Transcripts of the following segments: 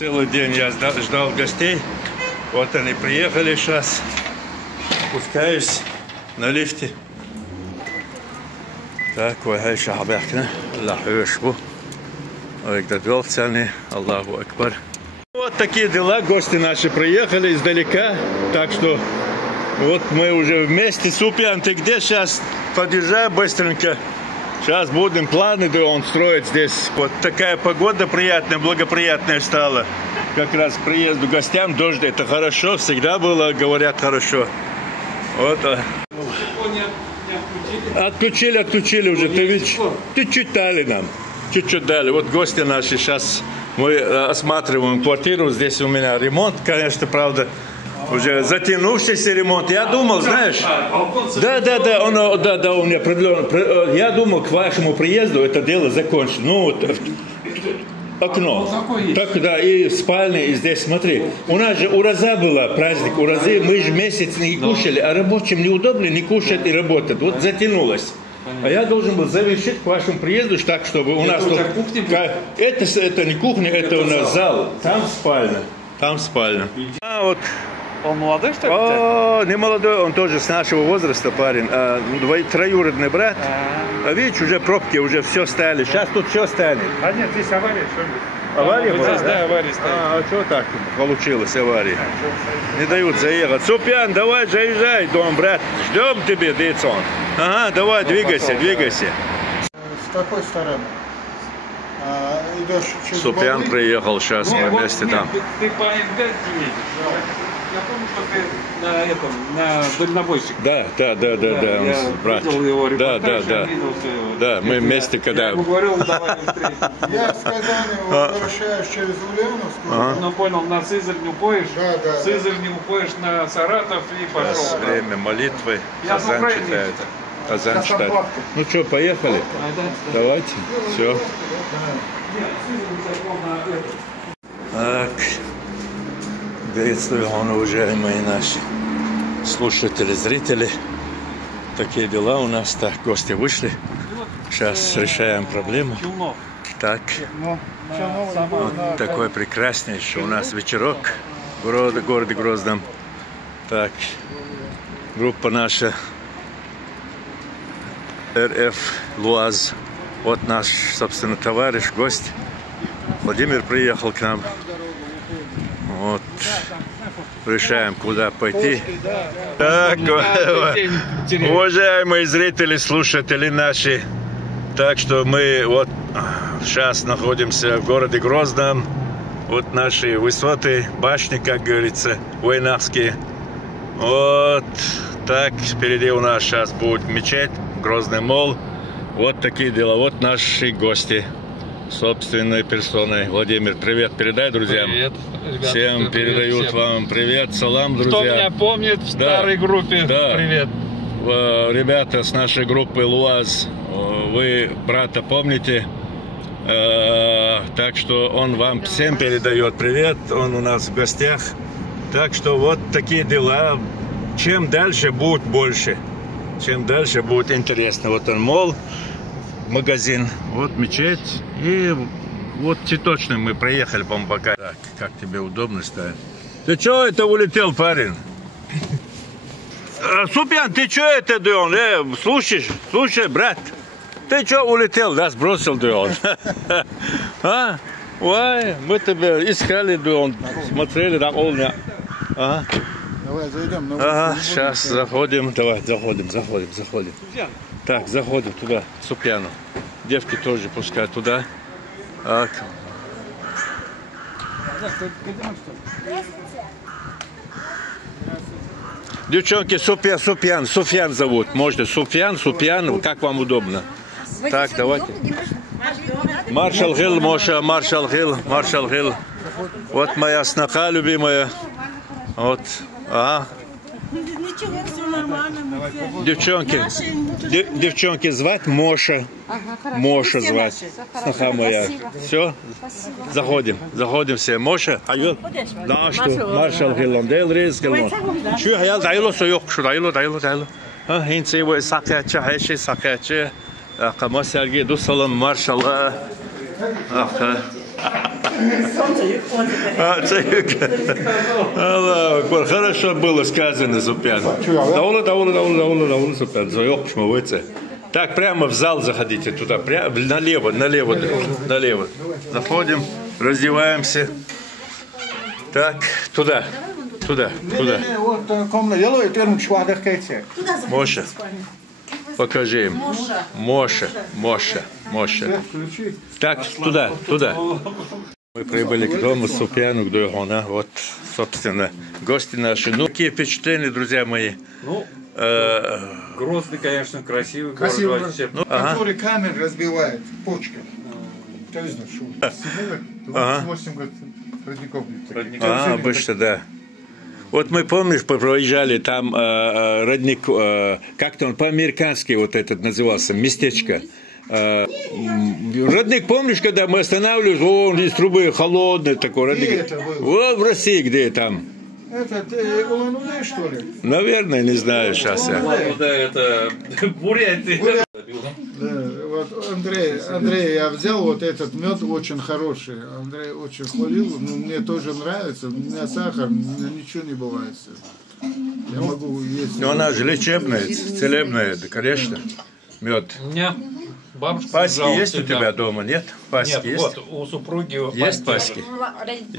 Целый день я ждал гостей. Вот они приехали сейчас. Спускаюсь на лифте. Так, وهاي شعبنا الله يشبه. ويقدر цены. Аллаху Акбар. Вот такие дела. Гости наши приехали издалека. Так что вот мы уже вместе. Супян, ты где сейчас? Подъезжай быстренько. Сейчас будем планы, да он строит здесь. Вот такая погода приятная, благоприятная стала. Как раз к приезду гостям дождь, это хорошо, всегда было, говорят, хорошо. Вот. Отключили уже. Ты ведь чуть-чуть дали нам. Чуть-чуть дали. Вот гости наши сейчас. Мы осматриваем квартиру. Здесь у меня ремонт, конечно, правда. Уже затянувшийся ремонт. Я думал, знаешь, да, у меня определенно. Я думал, к вашему приезду это дело закончится. Ну, вот, окно. Так, да, и в спальне, и здесь, смотри. У нас же ураза была, праздник уразы. Мы же месяц не кушали, а рабочим неудобно не кушать и работать. Вот затянулось. А я должен был завершить к вашему приезду, так, чтобы у нас тут... Это не кухня, это у нас зал. Там спальня. Там спальня. А вот... Он молодой, что ли? О, не молодой, он тоже с нашего возраста парень. Троюродный брат. А видишь, уже пробки, уже все стали. Сейчас тут все станет. А нет, здесь авария, что ли? Авария была? Здесь, да, авария стоит. А что так получилось, авария? Не дают заехать. Супян, давай, заезжай, дом, брат. Ждем тебя, Дейцон. Ага, давай, двигайся. С какой стороны? Идешь через Супян Баблы? приехал, сейчас мы вместе там. Ты по МГ едешь. Я помню, что ты на дальнобойщик. Да. Я Брат. видел его репортаж, Да. видел все его. Да, мы вместе, когда... Я ему говорил, давай быстрее. Я с Казани возвращаюсь через Ульяновскую. Ну понял, на Сызрань уходишь, Да. с Сызрани уходишь на Саратов и пошел. Время молитвы. Я с Азан Украины. читает. Азан читает. Ну что, поехали? Давайте. Все. Так. Приветствую, уважаемые наши слушатели, зрители. Такие дела у нас. Так, гости вышли. Сейчас решаем проблему. Так. Вот такой прекраснейший у нас вечерок в городе Грозном. Так. Группа наша РФ Луаз. Вот наш, собственно, товарищ, гость. Владимир приехал к нам. Вот. Решаем, куда пойти. Так, уважаемые зрители, слушатели наши. Так что мы вот сейчас находимся в городе Грозном. Вот наши высоты, башни, как говорится, войнавские. Вот так, впереди у нас сейчас будет мечеть, Грозный мол. Вот такие дела. Вот наши гости. Собственной персоной. Владимир, привет передай друзьям. Привет, ребята. Всем передают всем. Вам привет, салам, друзья. Кто меня помнит в старой группе, да. привет. Ребята с нашей группы ЛУАЗ, вы брата помните, так что он вам всем передает привет, он у нас в гостях. Так что вот такие дела. Чем дальше будет больше, чем дальше будет интересно. Вот он мол, магазин, вот мечеть и вот цветочный мы проехали, по-моему, пока. Так, как тебе удобно ставить? Ты чё это улетел, парень? Супян, ты чё это делал? Слушай, брат, ты чё улетел? Нас бросил, делал. А? Ой, мы тебя искали, делал, смотрели на волны. Ага. Давай зайдем. Ага, сейчас заходим. Давай, заходим. Так, заходим туда, к Супяну. Девки тоже пускай туда. Так. Девчонки, Суфьян зовут. Можно Суфьян, как вам удобно. Так, давайте. Маршал Гилл, Моша, Маршал Гилл. Вот моя сноха любимая. Вот. Ага. Ничего, все нормально. Девчонки звать Моша. Моша звать. Сноха моя. Все? Заходим все. Моша, айыл. Да, что? Маршал Гиллон. Дейл Рейс Гиллон. Şu hayal dayılosu yok. Şu dayılo. Ha, hinsi bu sakiyatçı, her şey sakiyatçı. Ama sergi du salon marşallah. Аллах Акбар. Хорошо было сказано, Супян. Даула, Супян. Зоёк, шмовыцы. Так, прямо в зал заходите туда, прямо налево. Заходим, раздеваемся. Так, туда. Вот комната делает, он швадах кайце. Моша, покажи им. Моша. Так, туда. Мы прибыли к дому Супяну, к Дойгона. Вот, собственно, гости наши. Ну, какие впечатления, друзья мои? Ну, Грозный, конечно, красивый город. Ну, который камень разбивает, почка. Ты знаешь, что? 8 год родников. Обычно, да. Вот мы, помнишь, проезжали там родник, как-то он по-американски вот этот назывался, местечко. Родник, помнишь, когда мы останавливались, он из трубы холодный такой родник. Вот в России, где там? Это Улан-Удэ, что ли? Наверное, не знаю сейчас. Улан-Удэ, это Бурятия. Вот Андрей, я взял вот этот мед, очень хороший. Андрей очень хвалил, мне тоже нравится. У меня сахар, у меня ничего не бывает. Я могу есть. Но она же лечебная, целебная, да, конечно. Мед. У меня бабушка паски есть у тебя дома, нет? Паски нет, есть? вот у супруги есть паски.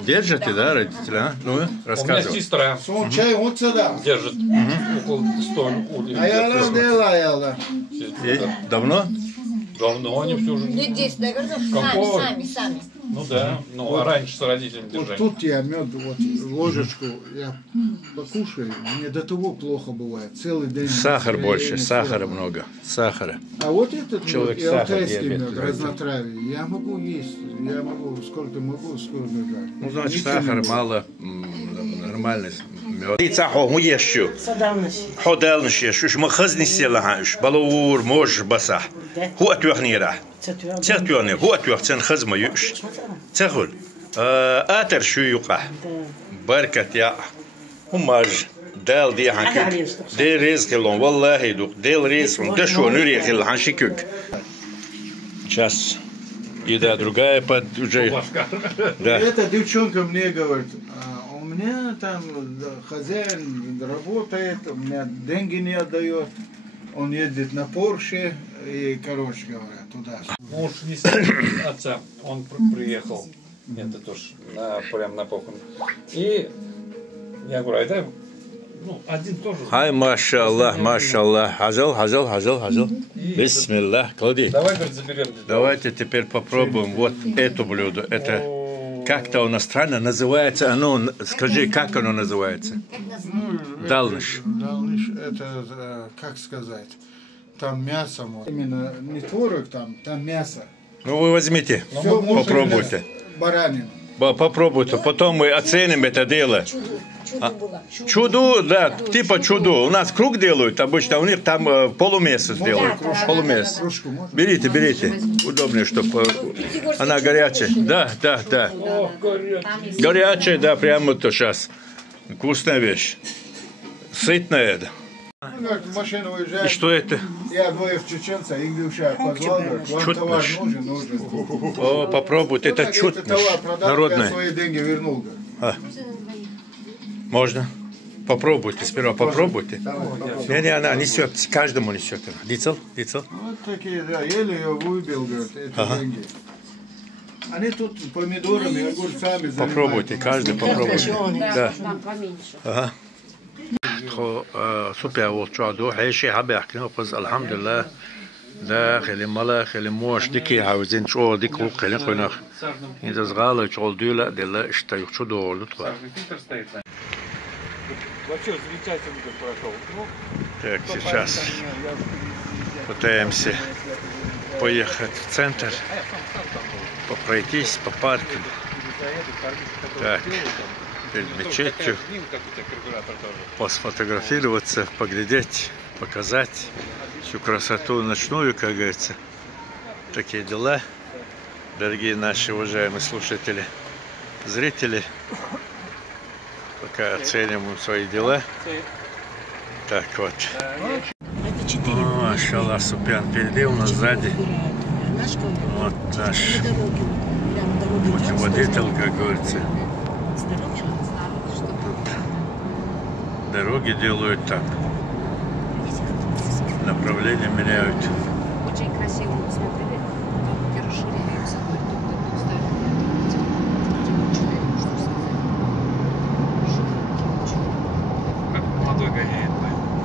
Держите, да, родители? А? Ну, рассказывай. У меня сестра чай вот сюда держит около 100 улиц. А я делала. Давно? Давно они всю жизнь. Лет 10, наверное, сами. Ну да, ну а раньше с родителями держали. Вот тут я мед, вот ложечку, я покушаю, мне до того плохо бывает, целый день. Сахар больше, сахара много, сахара. А вот этот человек мед, и алтайский мед, разнотравие, я могу есть, я могу, сколько да. Ну, значит, сахара мало, нормальный мед. يتصحوا يشوا حدال نشيش وش مخزني سيلهاش بلور موج بصح هو أتوخني راح تختوني هو أتوخ خزمة يش تخل آتر شو يقع بركة يا هماج دال دي حنك دي رزق لهم والله دوق ديل رزق ده شو نريخ اللي حنشكك сейчас еда другая под уже да. Эта девчонка мне говорит, у меня там хозяин работает, у меня деньги не отдает, он едет на Порше и, короче говоря, туда. Муж не с отца, он приехал, это тоже прям на похорон. И я говорю, это один тоже. Хай, машаллах. Хазал. Бисмиллах. Клади. Давай, говорит, заберем. Давайте теперь попробуем вот это блюдо. Это как-то иностранно называется. Оно, скажи, как оно называется? Далныш. Далныш, это, как сказать, там мясо. Именно не творог там мясо. Ну, вы возьмите, попробуйте. Баранину. Попробуйте, потом мы оценим это дело. Чуду, да, типа чуду. У нас круг делают обычно, у них там полумесяц делают. Полумесяц. Берите. Удобнее, чтобы она горячая. Да. Горячая, да, прямо то сейчас. Вкусная вещь. Сытная. Машина уезжает. И что это? Я двое чеченца, их бывшая позвал, говорит, вам товар нужен. О, попробуйте, это чутныш. Народное. Я свои деньги вернул. Можно? Попробуйте, сперва попробуйте. Не, она несет, каждому несет. Дицел? Вот такие, да, еле ее выбил, говорит, эти деньги. Они тут помидорами, огурцами занимаются. Попробуйте, каждый попробуйте. Да. Ага. سوبيا وتشادو حيشي حبي أحكي بس الحمد لله داخل ملاخ موش ديكي عاوزين شو ديك وقلنا قلنا إذا صغالة شغل دولا دلا اشتاق شو دول تقول. Так, сейчас пытаемся поехать в центр, пройтись по паркам. Так. Перед мечетью, посфотографироваться, поглядеть, показать всю красоту ночную, как говорится. Такие дела, дорогие наши уважаемые слушатели, зрители. Пока оценим свои дела. Так вот. Машаллах, Супян, впереди у нас сзади. Вот наш Путеводитель, как говорится. Тут дороги делают там. Направление меняют. Очень красиво посмотрели. Тут расширяют собой. Как молодой гоняет.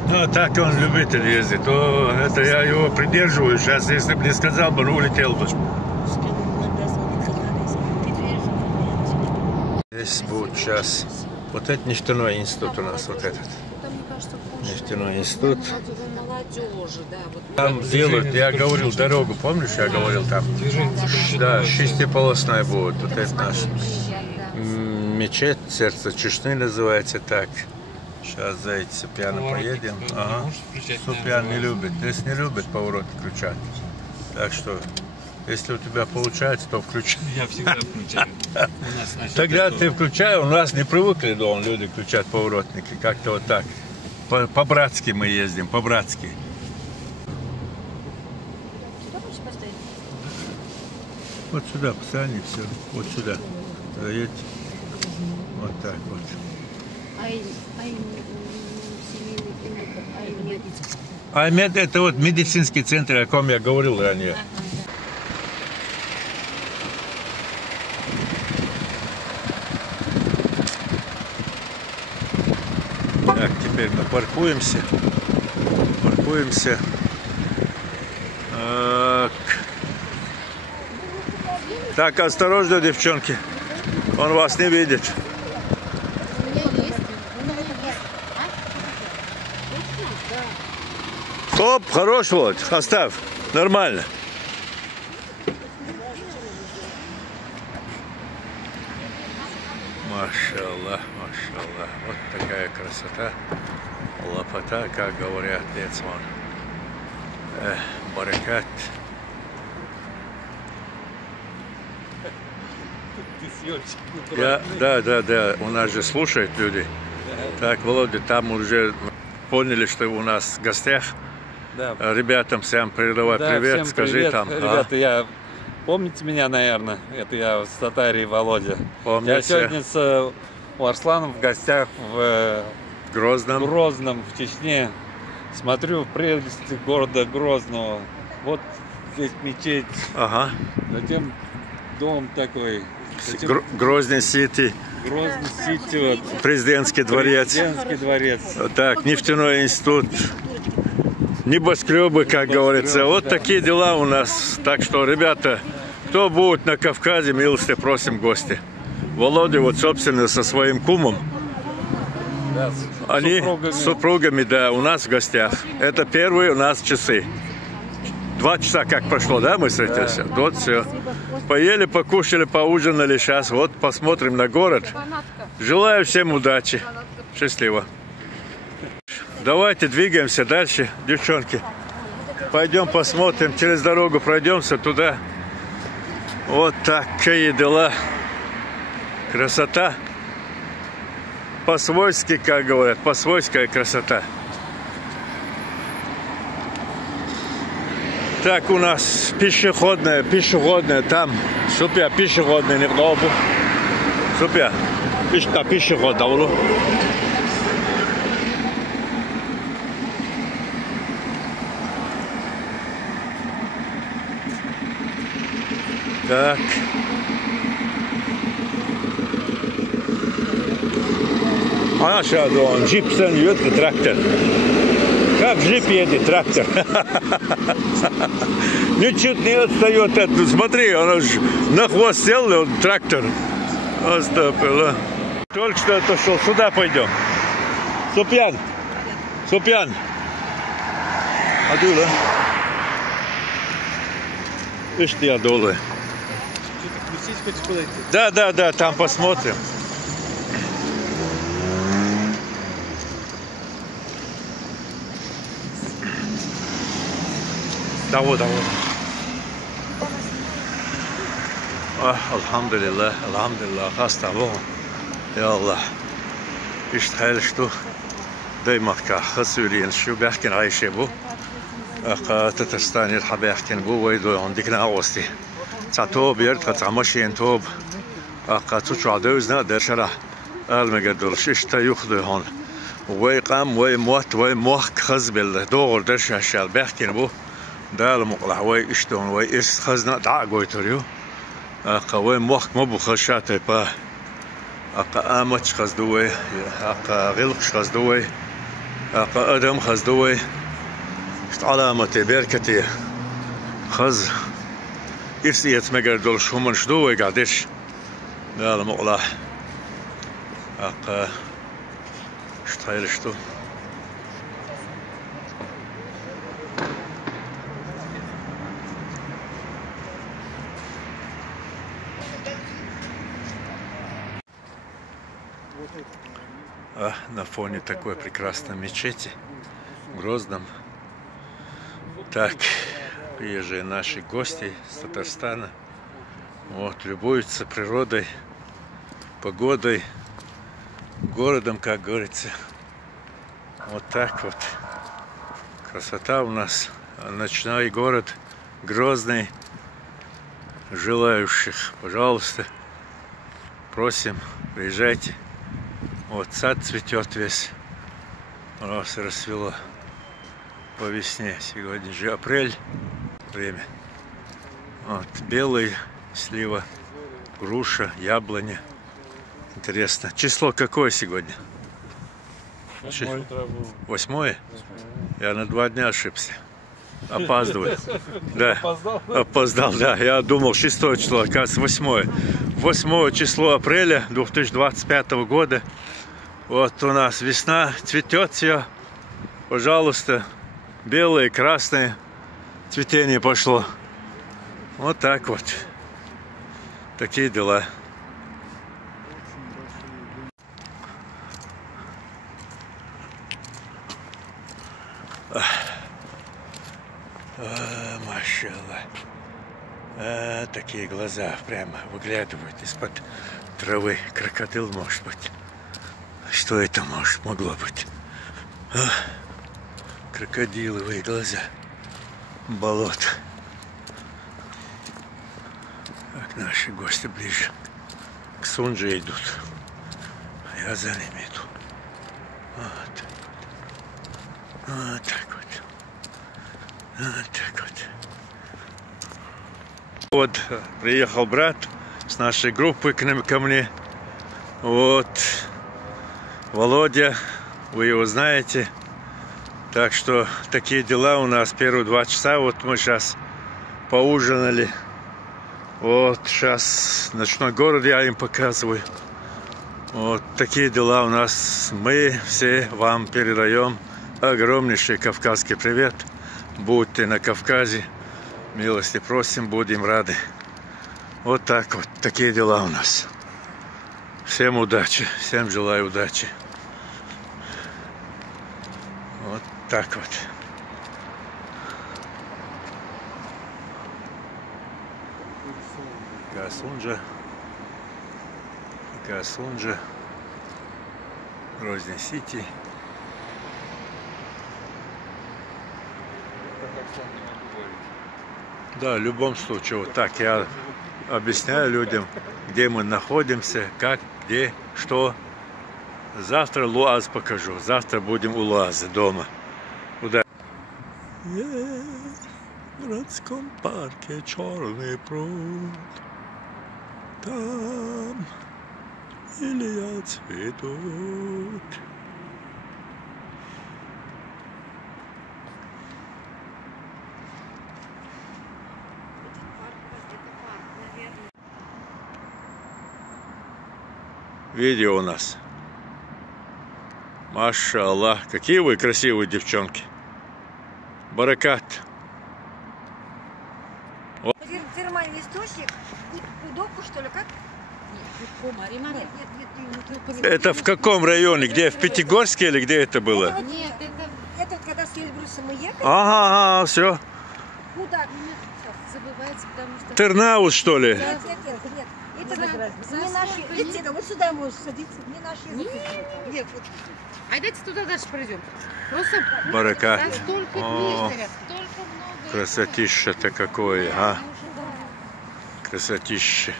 Ну, так он любитель ездить. То это я его придерживаю. Сейчас, если бы не сказал бы, ну, улетел бы. Здесь будет сейчас. Вот это нефтяной институт у нас, вот этот. Там, мне кажется, Нефтяной институт. молодежи, да. Вот. Там делают, я говорил, дорогу, помнишь, я говорил там? Да, шестиполосная будет. Вот это наш мечеть, сердце Чечни называется так. Сейчас за эти Супьяна поедем. Ага. Супьян не любит, здесь не любит повороты включать. Так что, если у тебя получается, то включай. Я всегда включаю. Тогда ты включай, у нас не привыкли дома люди включать поворотники, как-то вот так. По-братски мы ездим, по-братски. Вот сюда, посадни, все, вот сюда. Заедь. Вот так вот. Аймед — это вот медицинский центр, о ком я говорил ранее. Так, теперь мы паркуемся. Так, осторожно, девчонки. Он вас не видит. Оп, хорош вот, оставь. Нормально. Машаллах, машаллах. Вот такая красота. Лапота, как говорят, Децман. Баракат. Да. У нас же слушают люди. Так, Володя, там уже поняли, что у нас в гостях. Да. Ребятам всем передавай привет, всем скажи привет. там. Ребята, помните меня, наверное? Это я с Татарией Володя. Помните. Я сегодня с Арсланом в гостях в Грозном, в Чечне. Смотрю прелести города Грозного. Вот здесь мечеть. Ага. Затем дом такой. Грозный-Сити. Грозный-Сити. Вот. Президентский дворец. Президентский дворец. Так, нефтяной институт. Небоскребы, как говорится. Вот да. Такие дела у нас. Так что, ребята, кто будет на Кавказе, милости просим гости. Володя, вот, собственно, со своим кумом. Да, Они с супругами, да, у нас в гостях. Это первые у нас часы. 2 часа как прошло, да, мы встретились? Да. Вот все. Поели, покушали, поужинали. Сейчас вот посмотрим на город. Желаю всем удачи. Счастливо. Давайте двигаемся дальше, девчонки. Пойдем посмотрим, через дорогу пройдемся туда. Вот такие дела. Красота. По-свойски, как говорят, по-свойская красота. Так, у нас пешеходная, там. Супер, пешеходная, не вдобу. Супер. Пешеход, да, улу. Так. А сейчас он джип едет, трактор. Как джип едет, трактор. Ничуть не отстает от. Смотри, он же на хвост сел, он трактор. Остапила. Только что отошел. Сюда пойдем. Супьян. Адула. Ишь ты, Адула. Да, там посмотрим. Да вот. Alhamdulillah, hasta bu. Ya Allah. İşte şu دايما كخسولين شو بيحكي عايشة بو تتستاني الحبا يحكي بو ويدو عندك ناوستي تعتوب يرد تعمشين توب أقطع عدوزنا درشرة المجدولش اشتيخذ هون ويقام ويموت ويموخ خزبل دور درش هالشال بيحكي بو دال مقلع ويشتون ويس خزنا دعقوي تريو أقا موخ مبو خشاتي با أقا آمتش خزدوي أقا غلقش خزدوي أقا أدم خزدوي علامتي بيركتي خز إفسيت مجدول شو من شدوي قاعدش دال مقلع أقا اشتايلشتو на фоне такой прекрасной мечети в Грозном. Так, приезжие наши гости с Татарстана. Вот, любуются природой, погодой, городом, как говорится. Вот так вот. Красота у нас. Ночной город Грозный. Желающих, пожалуйста, просим, приезжайте. Вот сад цветет весь. Раз расцвело по весне. Сегодня же апрель. Время. Вот, белый, слива, груша, яблоня. Интересно. Число какое сегодня? 8? Я на 2 дня ошибся. Опаздываю. Да. Опоздал, да. Я думал 6 число, оказывается 8. 8 число апреля 2025 года. Вот у нас весна, цветет все. Пожалуйста, белое, красное цветение пошло. Вот так вот. Такие дела. Машаллах. Такие глаза прямо выглядывают из-под травы. Крокодил, может быть. Что это могло быть? Крокодиловые глаза. Болото. Так, наши гости ближе к Сунже идут. А я за ними иду. Вот. Вот так вот. Вот так вот. Вот, приехал брат с нашей группы ко мне. Вот. Володя, вы его знаете. Так что такие дела у нас. Первые 2 часа. Вот мы сейчас поужинали. Вот сейчас ночной город я им показываю. Вот такие дела у нас. Мы все вам передаем огромнейший кавказский привет. Будьте на Кавказе. Милости просим, будем рады. Вот так вот. Такие дела у нас. Всем удачи. Всем желаю удачи. Вот так вот. Сунжа. Грозный Сити. Да, в любом случае, вот так я объясняю людям, где мы находимся, как, где, что. Завтра Луаз покажу. Завтра будем у Луаза дома. Куда? В городском парке черный пруд. Там лилия цветут. Видео у нас. Машаллах. Какие вы красивые девчонки. Баракат. Термальный источник. Кудоку, что ли, как? Нет. Это в каком районе? Где? В Пятигорске или где это было? Нет, это когда с Эльбруса мы ехали. Ага, все. Куда? Забывается, потому что... Тернаус, что ли? Нет. Это не наши. Видите, вот сюда можешь садиться. Не наши. Нет, вот. А давайте туда дальше пройдем. Просто Баракат. там столько книг, столько много. Красотища-то какое, а? Красотища.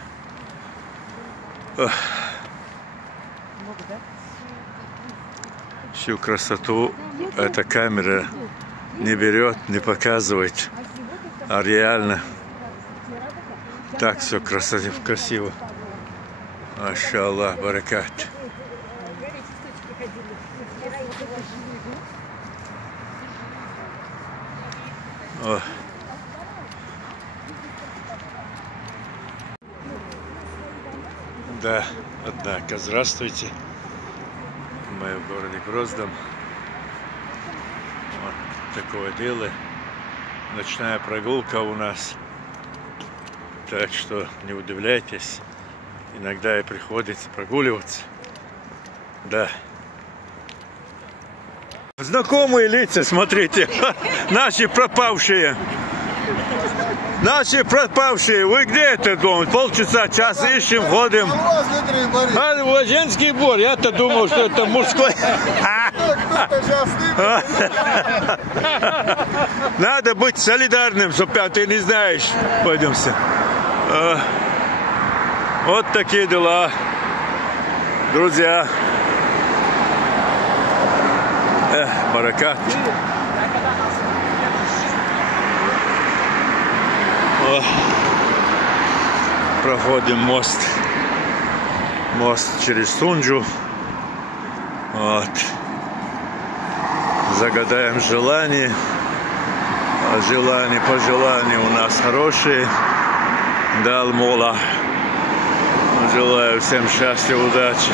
Всю красоту эта камера не берет, не показывает, а реально так все красиво. Машаллах, баракат. О. Да, однако, здравствуйте. Мы в городе Гроздом. Вот такое дело. Ночная прогулка у нас. Так что не удивляйтесь. Иногда и приходится прогуливаться. Да. Знакомые лица, смотрите. Наши пропавшие. Наши пропавшие. Вы где это дома? Полчаса, час ищем, ходим. А, женский двор. Я-то думал, что это мужской. Надо быть солидарным, чтобы ты не знаешь. Пойдемся. Вот такие дела, друзья. Баракат. Проходим мост через Сунджу. Вот. Загадаем желание. Пожелания у нас хорошие. Дал Мола. Желаю всем счастья, удачи.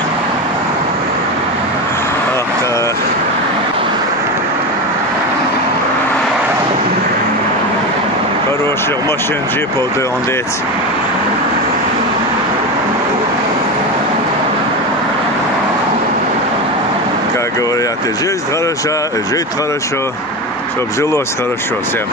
Хороших машин, джипов, ДНД. Как говорят, и жизнь хороша, и жить хорошо, чтобы жилось хорошо всем.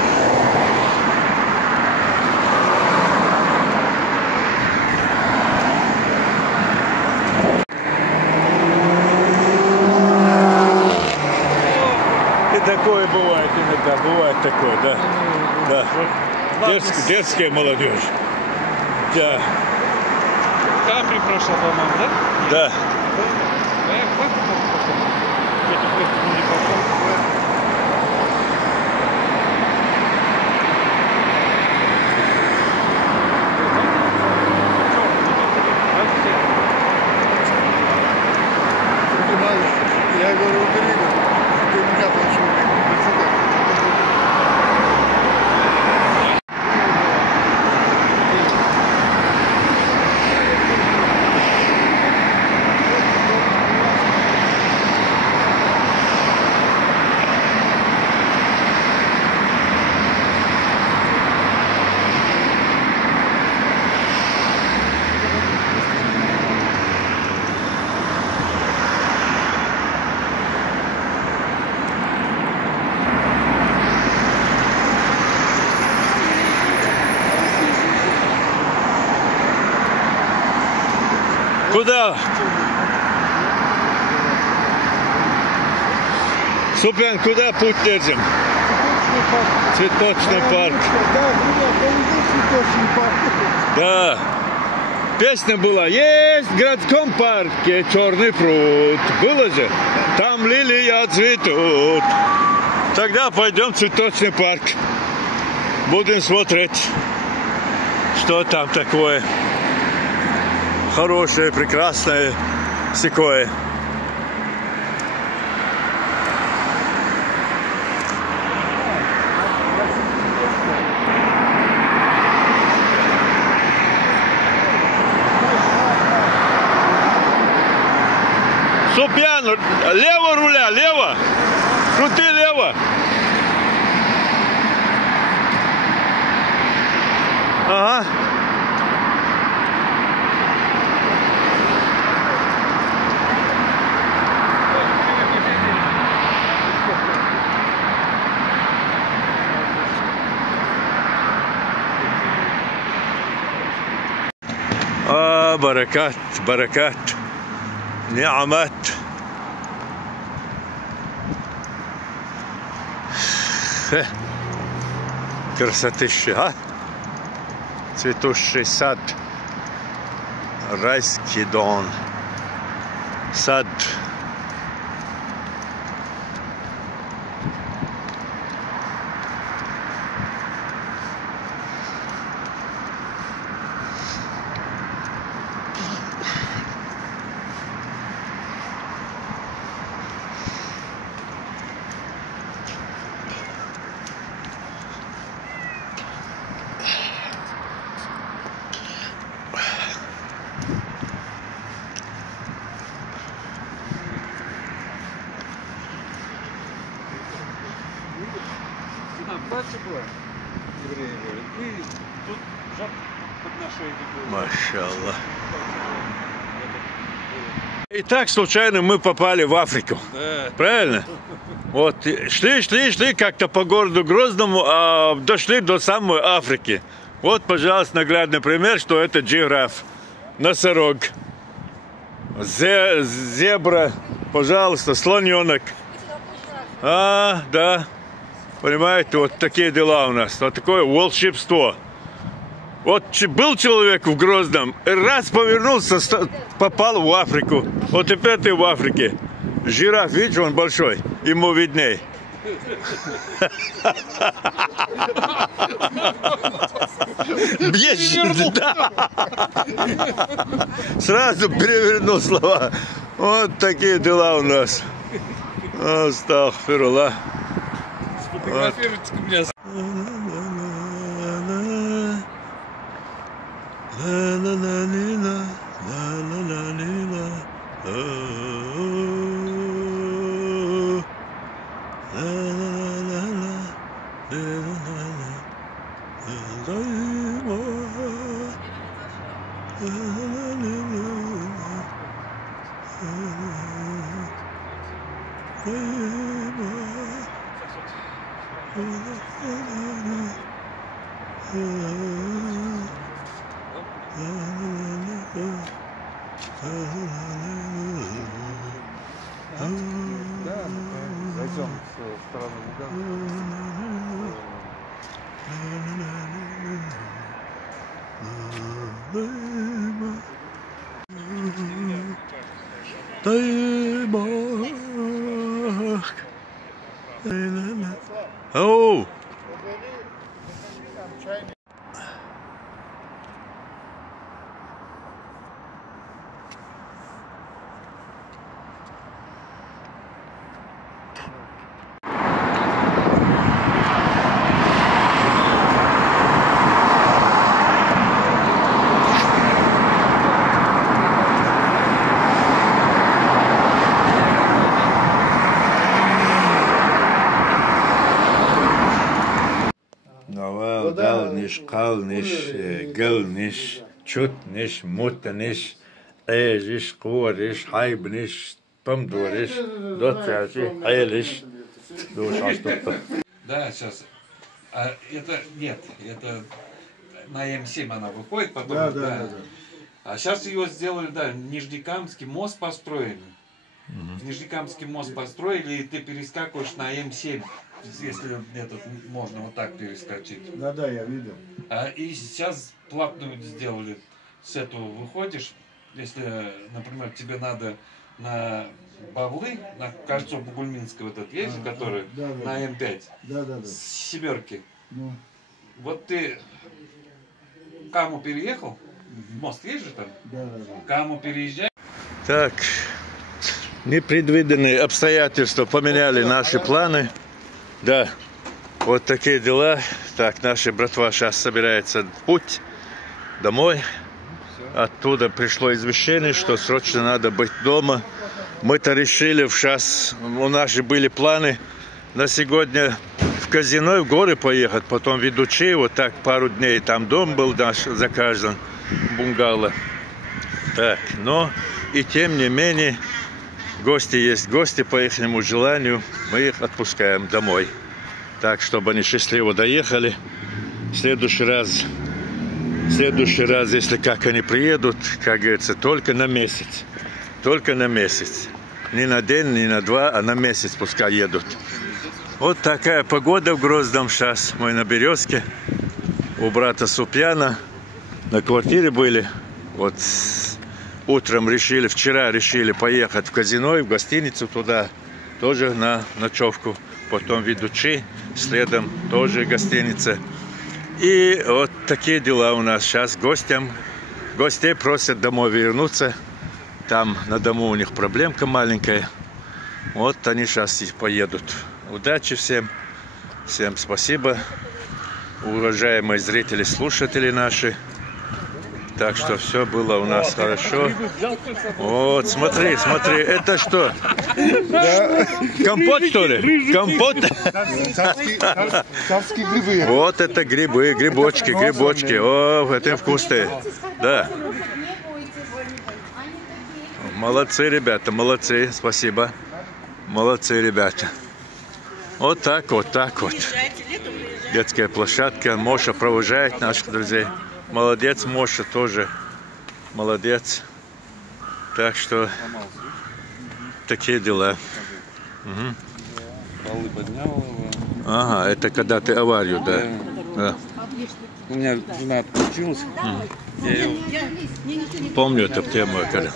И такое бывает иногда, бывает такое, да. Да. Детская молодежь. Да. Капри прошла, по-моему, да? Да. Я говорю, убери, ты меня плачу. Куда? Супян, куда путь держим? Цветочный парк. Да. Песня была. Есть в городском парке черный пруд. Было же? Там лилии цветут. Тогда пойдем в цветочный парк. Будем смотреть, что там такое. Хорошее, прекрасное секое. Супян, лево руля, лево. Крути лево. Ага. بركات بركات نعمات красотища, а? Цветущий сад. райский дом. Сад. Машаллах. И так случайно мы попали в Африку. Да. Правильно? Вот шли как-то по городу Грозному, а дошли до самой Африки. Вот, пожалуйста, наглядный пример, что это жираф, носорог, зебра, пожалуйста, слоненок. Да. Понимаете, вот такие дела у нас. Вот такое волшебство. Вот был человек в Грозном, раз повернулся, попал в Африку. Вот теперь ты в Африке. Жираф, видишь, он большой, ему видней. Сразу перевернул слова. Вот такие дела у нас. Астагфируллах. Сфотографируйте меня. Зайдем с стороны Оу! Galnish, kalnish, gelnish, chutnish, mutnish, ejish, korish, haibnish, помдориш, дотяжи, hailish. Да, сейчас. А это нет, это на М7 она выходит потом. Да. А сейчас ее сделали, да, Нижнекамский мост построили. Нижнекамский мост построили, и ты перескакиваешь на М7. Если этот можно вот так перескочить. Да, я видел. И сейчас платную сделали. С этого выходишь, если, например, тебе надо на Бавлы, на кольцо Бугульминского, вот этот есть, который на М5. Да. С семерки. Вот ты в Каму переехал, мост есть же там? Да. Каму переезжай. Так, непредвиденные обстоятельства поменяли наши планы. Да, вот такие дела. Так, наша братва сейчас собирается в путь домой. Оттуда пришло извещение, что срочно надо быть дома. Мы-то решили, сейчас у нас же были планы на сегодня в казино и в горы поехать, потом в Идучи, вот так пару дней. Там дом был наш заказан, бунгало. Так, но и тем не менее... Гости есть гости, по ихнему желанию мы их отпускаем домой. Так, чтобы они счастливо доехали. В следующий раз, если как они приедут, как говорится, только на месяц. Только на месяц. Не на день, не на два, а на месяц пускай едут. Вот такая погода в Грозном сейчас. Мы на Березке. У брата Супьяна. На квартире были. Вот утром вчера решили поехать в казино и в гостиницу туда, тоже на ночевку. Потом ведучи, следом тоже гостиница. И вот такие дела у нас сейчас. Гостей просят домой вернуться. Там на дому у них проблемка маленькая. Вот они сейчас и поедут. Удачи всем. Всем спасибо. Уважаемые зрители, слушатели наши. Так что все было у нас хорошо. Вот, смотри, это что? Компот, что ли? Компот? Царские грибы. Вот это грибы, грибочки. О, это вкусные. Да. Молодцы, ребята, молодцы. Спасибо. Молодцы, ребята. Вот так. Детская площадка. Моша провожает наших друзей. Молодец, Моша тоже. Молодец. Так что такие дела. Угу. Полы поднял его. Ага, это когда ты аварию, да. У меня жена отключилась. Я ее... Помню эту тему, когда.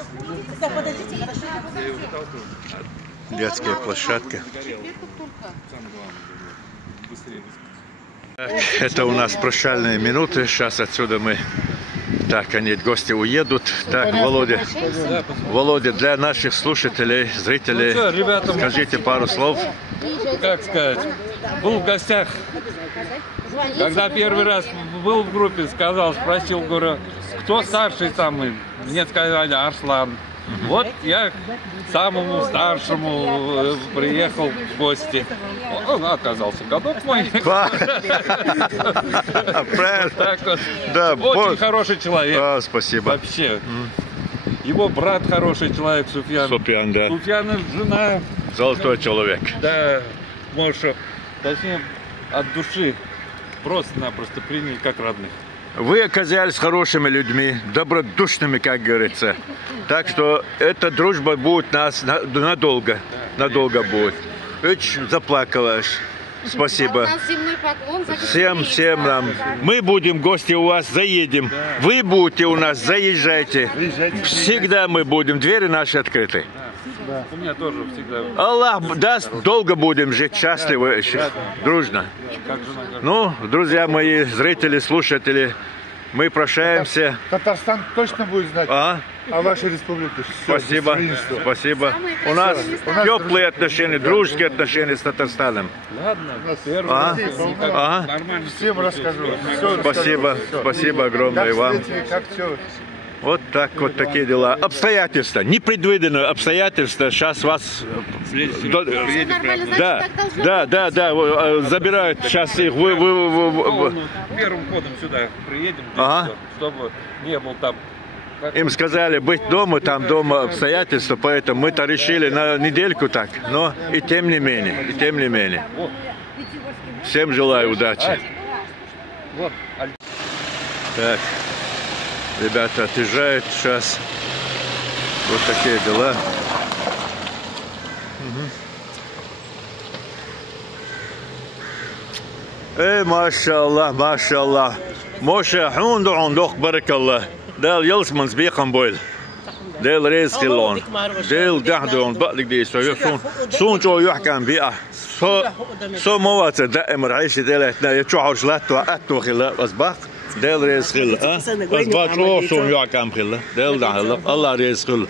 Детская площадка. Так, это у нас прощальные минуты. Сейчас отсюда мы... Так, они, гости уедут. Так, Володя, для наших слушателей, зрителей, Ну что, ребята, скажите пару слов. Как сказать, был в гостях, когда первый раз был в группе, спросил, говорю, кто старший самый? Мне сказали, Арслан. Вот я к самому старшему приехал в гости. Он оказался годок мой. Так вот. Да, очень хороший человек. Спасибо. Вообще. Его брат хороший человек, Суфьян. Суфьян, да. Суфьяна жена. Золотой человек. Да, Моша. Точнее, от души. Просто приняли как родных. Вы оказались хорошими людьми, добродушными, как говорится. Так что эта дружба будет нас надолго. Надолго будет. Очень заплакалась. Спасибо. Всем нам. Мы будем гости у вас, заедем. Вы будете у нас, заезжайте. Всегда мы будем, двери наши открыты. У меня тоже всегда. Аллах даст, долго будем жить счастливы, дружно. Ну, друзья мои, зрители, слушатели, мы прощаемся. Татарстан точно будет знать о вашей республике. Спасибо, спасибо. У нас теплые отношения, дружеские отношения с Татарстаном. Ладно, нормально. Всем расскажу. Спасибо огромное вам. Вот так вот такие дела. Обстоятельства, непредвиденные обстоятельства. Сейчас вас... Да, забирают. Сейчас их Первым ходом сюда приедем, чтобы не был там... Им сказали быть дома, там дома обстоятельства, поэтому мы-то решили на недельку так. Но и тем не менее. Всем желаю удачи. Так. Ребята отъезжают сейчас. Вот такие дела. Машаллах. Моша хундундух баракаллах. Дал Йелсман сбехан бойл. Дал рейс хилон. Дал дахдон бадлик дي سويفون. سونجو يحكم بيئة. سو موات دائم رعيش دلتنا يتشعر شلاتو أتو خلا أسباق. Del reis khil, as bat roos on ja kam khil. Del da Allah reis khil.